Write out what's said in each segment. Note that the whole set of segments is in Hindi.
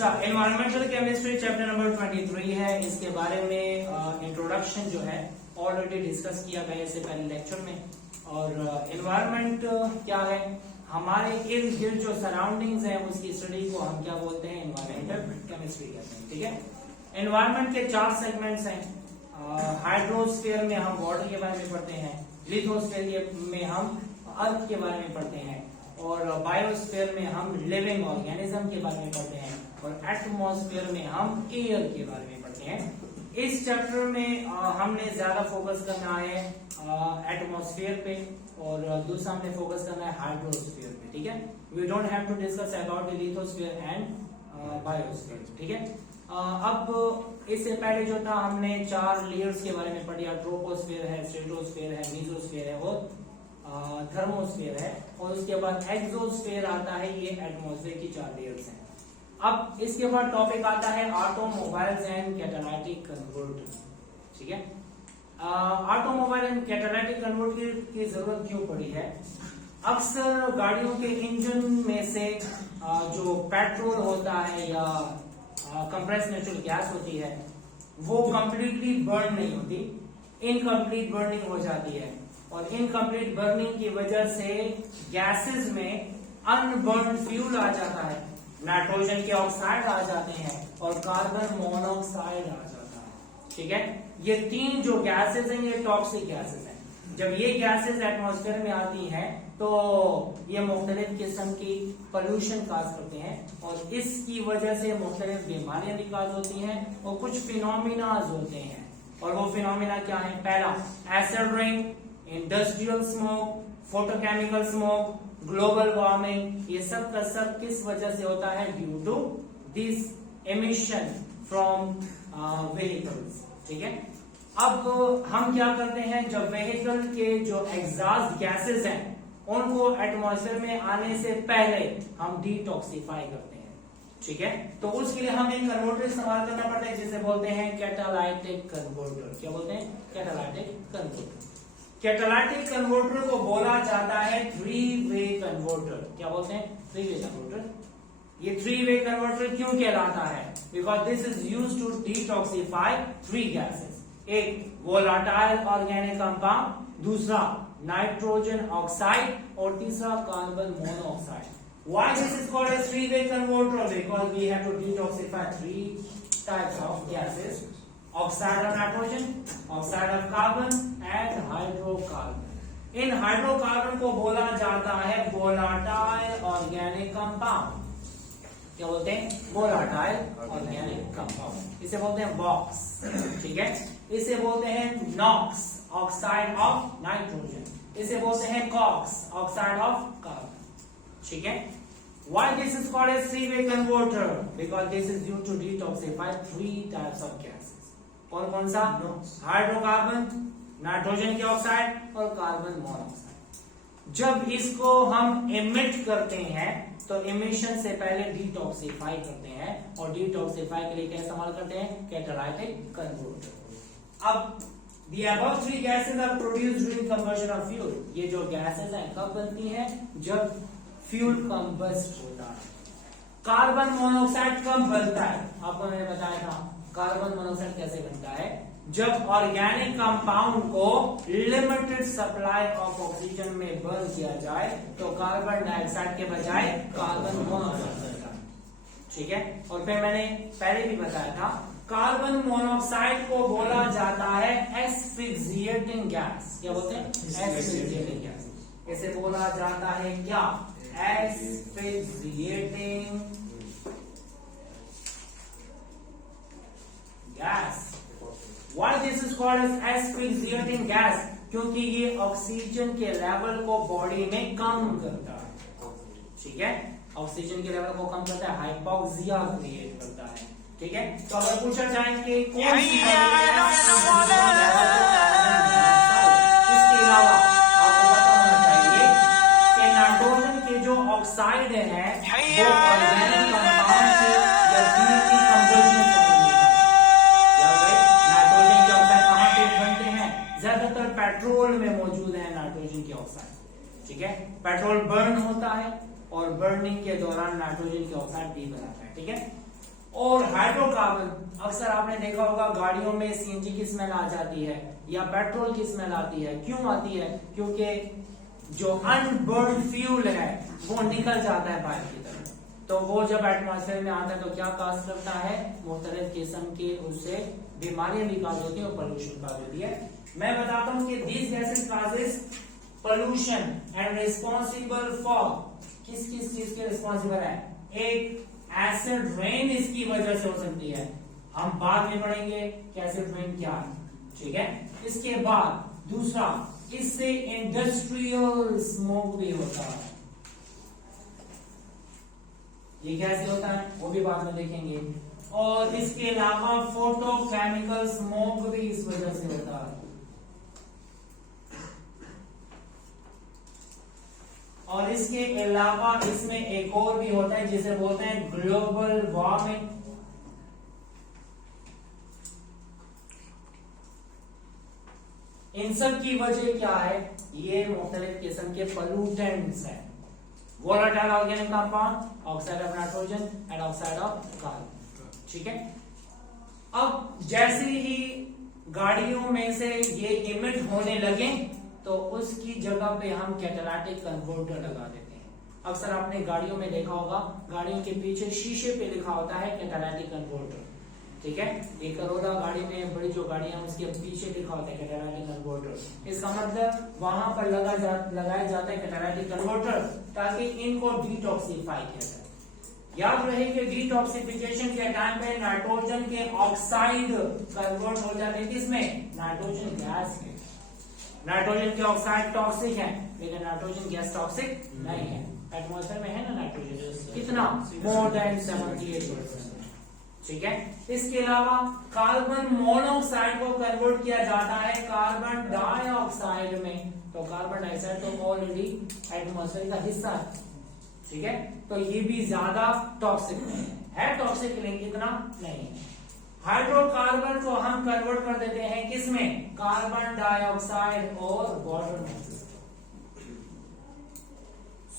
अच्छा, एनवायरमेंटल केमिस्ट्री चैप्टर नंबर 23 है। इसके बारे में इंट्रोडक्शन जो है ऑलरेडी डिस्कस किया गया इससे पहले लेक्चर में। और एनवायरमेंट क्या है, हमारे इर्द गिर्द जो सराउंडिंग्स हैं उसकी स्टडी को हम क्या बोलते हैं, एनवायरमेंटल केमिस्ट्री कहते हैं। ठीक है। एनवायरमेंट के 4 सेगमेंट्स हैं। हाइड्रोस्फीयर में हम वाटर के बारे में पढ़ते हैं, लिथोस्फीयर में हम अर्थ के बारे में पढ़ते हैं, और बायोस्फीयर में हम लिविंग ऑर्गेनिज्म के बारे में पढ़ते हैं, और एटमॉस्फेयर में हम एयर के बारे में पढ़ते हैं। इस चैप्टर में हमने ज्यादा फोकस करना है एटमॉस्फेयर पे, और दूसरा हमने फोकस करना है हाइड्रोस्फीयर पे। ठीक है। We don't have to discuss about the lithosphere and biosphere. ठीक है। अब इससे पहले जो था हमने 4 लेयर्स के बारे में पढ़ा। ट्रोपोस्फीयर है, स्ट्रेटोस्फीयर है, मीसोस्फीयर है और थर्मोस्फीयर है, और उसके बाद एक्सोस्फीयर आता है। ये एटमॉस्फेयर की 4 लेयर्स हैं। अब इसके बाद टॉपिक आता है ऑटोमोबाइल्स एंड कैटालाइटिक कन्वर्टर। ठीक है। ऑटोमोबाइल एंड कैटालाइटिक कन्वर्टर की जरूरत क्यों पड़ी है? अक्सर गाड़ियों के इंजन में से जो पेट्रोल होता है या कंप्रेस नेचुरल गैस होती है वो कंप्लीटली बर्न नहीं होती, इनकम्प्लीट बर्निंग हो जाती है, और इनकम्प्लीट बर्निंग की वजह से गैसेस में अनबर्न फ्यूल आ जाता है, नाइट्रोजन के ऑक्साइड आ जाते हैं और कार्बन मोनोऑक्साइड आ जाता है। ठीक है। ये 3 जो गैसेस हैं ये टॉक्सिक गैसेस हैं। जब ये गैसेस एटमॉस्फेयर में आती हैं तो ये मुख्तलिफ किस्म की पोल्यूशन काज करते हैं, और इसकी वजह से मुख्तलिफ बीमारियां भी काज होती हैं, और कुछ फिनोमिनाज होते हैं। और वो फिनोमिना क्या है? पहला, acid rain, industrial smoke, photochemical smoke, global warming. ये सब का सब किस वजह से होता है? Due to this emission from vehicles. ठीक है। अब हम क्या करते हैं, जब व्हीकल के जो एग्जॉस्ट गैसेस हैं उनको एटमॉस्फेयर में आने से पहले हम डिटॉक्सिफाई करते हैं। ठीक है। तो उसके लिए हमें कन्वर्टर इस्तेमाल करना पड़ता है जिसे बोलते हैं कैटालाइटिक कन्वर्टर। क्या बोलते हैं? Catalytic converter. कैटालाइटिक कन्वर्टर को बोला जाता है 3-वे कन्वर्टर। क्या बोलते हैं? 3-वे कन्वर्टर। ये 3-वे कन्वर्टर क्यों कहलाता है? Because this is used to detoxify 3 gases. एक वोलाटाइल ऑर्गेनिक कंपाउंड, दूसरा नाइट्रोजन ऑक्साइड, और तीसरा carbon monoxide. Why this is called as 3-way converter? Because we have to detoxify 3 types of gases: oxide of nitrogen, oxide of carbon, and hydrocarbon. In hydrocarbon को बोला जाता है वोलाटाइल ऑर्गेनिक कंपाउंड। क्या बोलते हैं? Volatile organic compound. इसे बोलते हैं वॉक्स। ठीक है। इसे बोलते हैं नॉक्स, ऑक्साइड ऑफ नाइट्रोजन। इसे बोलते हैं कॉक्स, ऑक्साइड ऑफ कार्बन। ठीक है। Why this is called as 3-way converter? Because this is used to detoxify 3 types of gases. कौन कौन सा? हाइड्रोकार्बन, नाइट्रोजन के ऑक्साइड और कार्बन मोनोऑक्साइड। जब इसको हम एमिट करते हैं तो एमिशन से पहले डिटॉक्सिफाई करते हैं, और डिटॉक्सिफाई के लिए क्या इस्तेमाल करते हैं? Catalytic converter. अब the above 3 gases are produced during combustion of fuel. ये जो गैसेस हैं कब बनती हैं? जब फ्यूल कंबस्ट होता है। कार्बन मोनोऑक्साइड कब बनता है? आपको मैंने बताया था कार्बन मोनोऑक्साइड कैसे बनता है। जब ऑर्गेनिक कंपाउंड को लिमिटेड सप्लाई ऑफ ऑक्सीजन में बर्न किया जाए तो कार्बन डाइऑक्साइड के बजाय कार्बन मोनोऑक्साइड बनता है। ठीक है। और फिर मैंने पहले भी बताया था कार्बन मोनोऑक्साइड को बोला जाता है एस्फिक्सिएटिंग गैस। क्या बोलते हैं? एस्फिक्सिएटिंग गैस। इसे बोला जाता है क्या? एस्फिक्सिएटिंग gas. Why this is called as asphyxiating gas? क्योंकि ये ऑक्सीजन के लेवल को बॉडी में कम करता है। ठीक है। ऑक्सीजन के लेवल को कम करता है, हाइपोक्सिया क्रिएट करता है। ठीक है। तो अगर पूछा जाए कि कौन सी इसके अलावा आपको पता होना चाहिए कि नाइट्रोजन के जो ऑक्साइड है वो ऑर्गेनिक कंपाउंड की या फ्यूल की कंबशन से नाइट्रोजन के ऑक्साइड कहाँ पे बनते हैं? ज्यादातर पेट्रोल में मौजूद है नाइट्रोजन के ऑक्साइड। ठीक है। पेट्रोल बर्न होता है और बर्निंग के दौरान नाइट्रोजन के ऑक्साइड भी बनाता है। ठीक है। और हाइड्रोकार्बन अक्सर आपने देखा होगा गाड़ियों में सीएनजी की स्मेल आ जाती है या पेट्रोल की स्मेल आती है। क्यों आती है? क्योंकि जो अनबर्न फ्यूल है वो निकल जाता है बाहर की तरफ, तो वो जब एटमॉस्फेयर में आता है तो क्या काज करता है? मुख्तलिफ किस्म के उससे बीमारियां भी काज होती है और पोल्यूशन काज होती है। मैं बताता हूं कि these gases causes pollution and responsible for किस किस चीज के रिस्पॉन्सिबल है? एक एसिड रेन इसकी वजह से हो सकती है, हम बाद में पढ़ेंगे कि एसिड रेन क्या है, ठीक है। इसके बाद दूसरा, इससे इंडस्ट्रियल स्मोक भी होता है। ये कैसे होता है वो भी बाद में देखेंगे। और इसके अलावा फोटोकेमिकल स्मोक भी इस वजह से होता है। और इसके अलावा इसमें एक और भी होता है जिसे बोलते हैं ग्लोबल वार्मिंग। इन सब की वजह क्या है? ये मुख्तलिफ किस्म के पोल्यूटेंट्स हैं। Volatile organic compound, oxide of nitrogen and oxide of carbon, ठीक है। अब जैसे ही गाड़ियों में से ये इमिट होने लगे तो उसकी जगह पे हम कैटालिटिक कन्वर्टर लगा देते हैं। अक्सर आपने गाड़ियों में देखा होगा, गाड़ियों के पीछे शीशे पे लिखा होता है कैटालिटिक कन्वर्टर, ठीक है। एक करोड़ा गाड़ी में बड़ी जो गाड़ियां उसके पीछे लिखा होता है कैटालिटिक कन्वर्टर। इसका मतलब वहां पर लगाया जाता है कैटालिटिक कन्वर्टर ताकि इनको डिटॉक्सिफाई किया जाए। याद रहे कि डिटॉक्सिफिकेशन के टाइम पे नाइट्रोजन के ऑक्साइड कन्वर्ट हो जाते हैं किसमें? नाइट्रोजन गैस में। नाइट्रोजन के ऑक्साइड टॉक्सिक है लेकिन नाइट्रोजन गैस टॉक्सिक नहीं है। एटमॉस्फेयर में है ना नाइट्रोजन, कितना? मोर देन 78%, ठीक है। इसके अलावा कार्बन मोनोऑक्साइड को कन्वर्ट किया जाता है कार्बन डाइऑक्साइड में, तो कार्बन डाइऑक्साइड तो ऑलरेडी एटमॉस्फेयर का हिस्सा है, ठीक है। तो ये भी ज्यादा टॉक्सिक नहीं है, टॉक्सिक लेकिन इतना नहीं है। हाइड्रोकार्बन को हम कन्वर्ट कर देते हैं किसमें? कार्बन डाइऑक्साइड और वाटर में।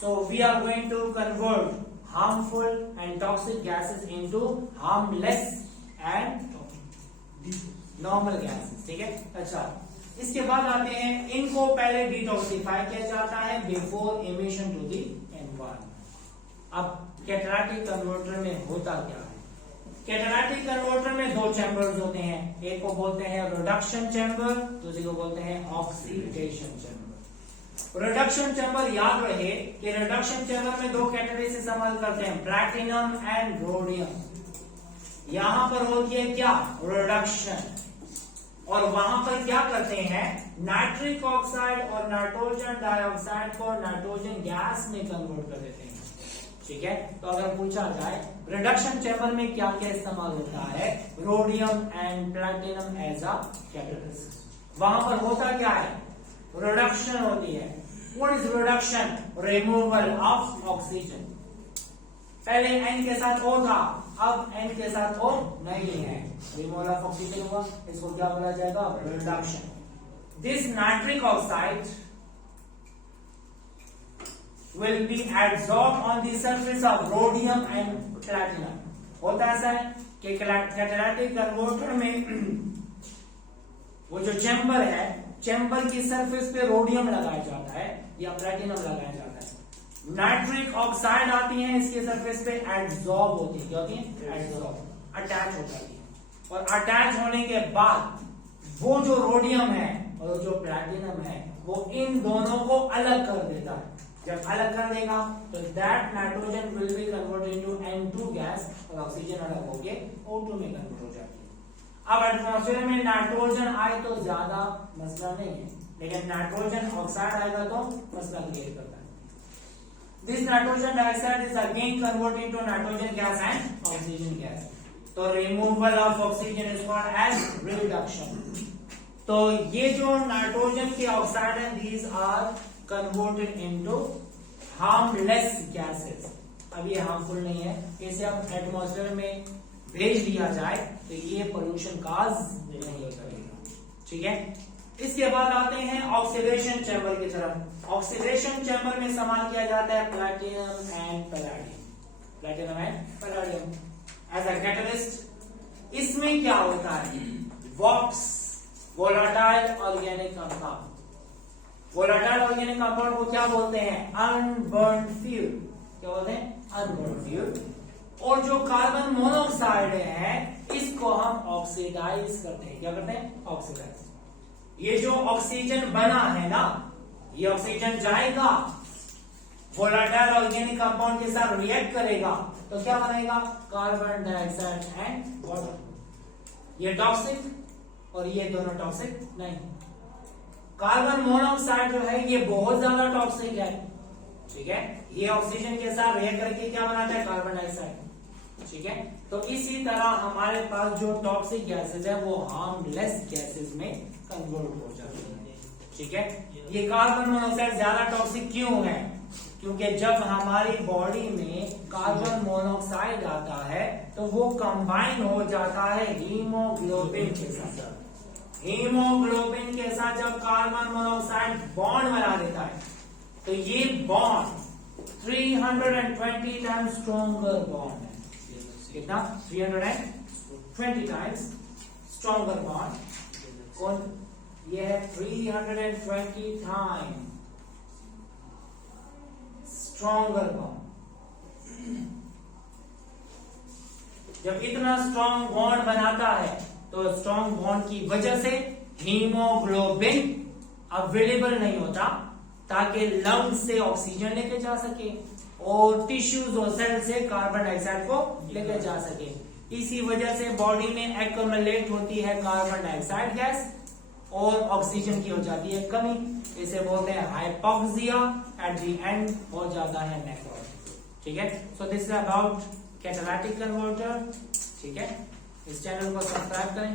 So we are going to convert harmful and toxic gases into harmless and normal gases, ठीक है। अच्छा, इसके बाद आते हैं, इनको पहले डिटॉक्सिफाई किया जाता है before emission to the environment. अब कैटालिटिक कन्वर्टर में होता क्या है? कैटालिटिक कन्वर्टर में दो चैम्बर्स होते हैं, एक को बोलते हैं रिडक्शन चैम्बर, दूसरे को बोलते हैं ऑक्सीडेशन चैम्बर। रिडक्शन चैम्बर, याद रहे कि रिडक्शन चैम्बर में दो कैटेगरी से इस्तेमाल करते हैं, प्लैटिनम एंड रोडियम। यहां पर होती है क्या? रिडक्शन। और वहां पर क्या करते हैं? नाइट्रिक ऑक्साइड और नाइट्रोजन डाइऑक्साइड को नाइट्रोजन गैस में कन्वर्ट कर देते हैं, ठीक है। तो अगर पूछा जाए रिडक्शन चैम्बर में क्या क्या इस्तेमाल होता है? Rhodium and platinum as a catalyst. वहां पर होता क्या है? रिडक्शन होती है। What is reduction? Removal of oxygen. पहले एन के साथ O था, अब एन के साथ O नहीं है, रिमूवल ऑफ ऑक्सीजन हुआ, इसको क्या बोला जाएगा? Reduction. This nitric oxide will be absorbed on the surface of rhodium and platinum। होता ऐसा है कि कैटालिटिक कन्वर्टर में वो जो चैम्बर है, चैम्बर की सरफेस पे रोडियम लगाया जाता है या प्लैटिनम लगाया जाता है। नाइट्रिक ऑक्साइड आती है इसके सरफेस पे, एब्जॉर्ब होती है, क्या होती है? एब्जॉर्ब, अटैच हो जाती है। और अटैच होने के बाद वो जो रोडियम है और जो प्लैटिनम है वो इन दोनों को अलग कर देता है। जब अलग कर देगा तो that nitrogen will be converted into N2 gas और ऑक्सीजन अलग होके O2 में कन्वर्ट हो जाती है। अब एटमॉस्फेयर में नाइट्रोजन आए तो ज्यादा मसला नहीं है, लेकिन नाइट्रोजन ऑक्साइड आएगा तो मसला क्रिएट करता है। This nitrogen dioxide is again converted into nitrogen gas and oxygen gas. तो removal of oxygen is called as reduction. तो ये जो नाइट्रोजन के ऑक्साइड हैं, these are converted into harmless gases. अब ये हार्मफुल नहीं है, इसे अब एटमॉस्फेयर में भेज दिया जाए तो ये पोल्यूशन काज नहीं करेगा, ठीक है। इसके बाद आते हैं ऑक्सीडेशन चैम्बर की तरफ। ऑक्सीडेशन चैम्बर में इस्तेमाल किया जाता है platinum and palladium, platinum and palladium as a catalyst. इसमें क्या होता है, VOCs volatile organic compound. Volatile organic compound को क्या बोलते हैं, अनबर्न फ्यूल। क्या बोलते हैं, अनबर्न फ्यूल। और जो कार्बन मोनोऑक्साइड है इसको हम ऑक्सीडाइज करते हैं। क्या करते हैं, ऑक्सीडाइज। ये जो ऑक्सीजन बना है ना, ये ऑक्सीजन जाएगा वोलाटाइल ऑर्गेनिक कंपाउंड के साथ रिएक्ट करेगा तो क्या बनेगा, कार्बन डाइऑक्साइड एंड वाटर। ये टॉक्सिक और ये दोनों टॉक्सिक नहीं। कार्बन मोनोऑक्साइड जो है ये बहुत ज्यादा टॉक्सिक है, ठीक है। ये ऑक्सीजन के साथ रिएक्ट करके क्या बनाता है, कार्बन डाइऑक्साइड, ठीक है। तो इसी तरह हमारे पास जो टॉक्सिक गैसेस है वो हार्मलेस गैसेस में कन्वर्ट हो जाती है, ठीक है। ये कार्बन मोनोऑक्साइड ज्यादा टॉक्सिक क्यों है, क्योंकि जब हमारी बॉडी में कार्बन मोनोऑक्साइड आता है तो वो कंबाइन हो जाता है हीमोग्लोबिन के साथ। हीमोग्लोबिन के साथ जब कार्बन मोनोऑक्साइड बॉन्ड बना देता है तो ये बॉन्ड 320 टाइम्स स्ट्रॉन्गर बॉन्ड है। कितना, 320 टाइम्स स्ट्रॉन्गर बॉन्ड। कौन, ये है 320 टाइम स्ट्रॉन्गर बॉन्ड। जब इतना स्ट्रॉन्ग बॉन्ड बनाता है तो स्ट्रॉन्ग बॉन्ड की वजह से हीमोग्लोबिन अवेलेबल नहीं होता ताकि लंग्स से ऑक्सीजन लेके जा सके और टिश्यूज और सेल से कार्बन डाइऑक्साइड को लेके जा सके। इसी वजह से बॉडी में एक्युमुलेट होती है कार्बन डाइऑक्साइड गैस और ऑक्सीजन की हो जाती है कमी। इसे बोलते हैं हाइपोक्सिया। एट द एंड हो जाता है नेक्रोसिस, ठीक है। So this is about catalytic converter, ठीक है। इस चैनल को सब्सक्राइब करें।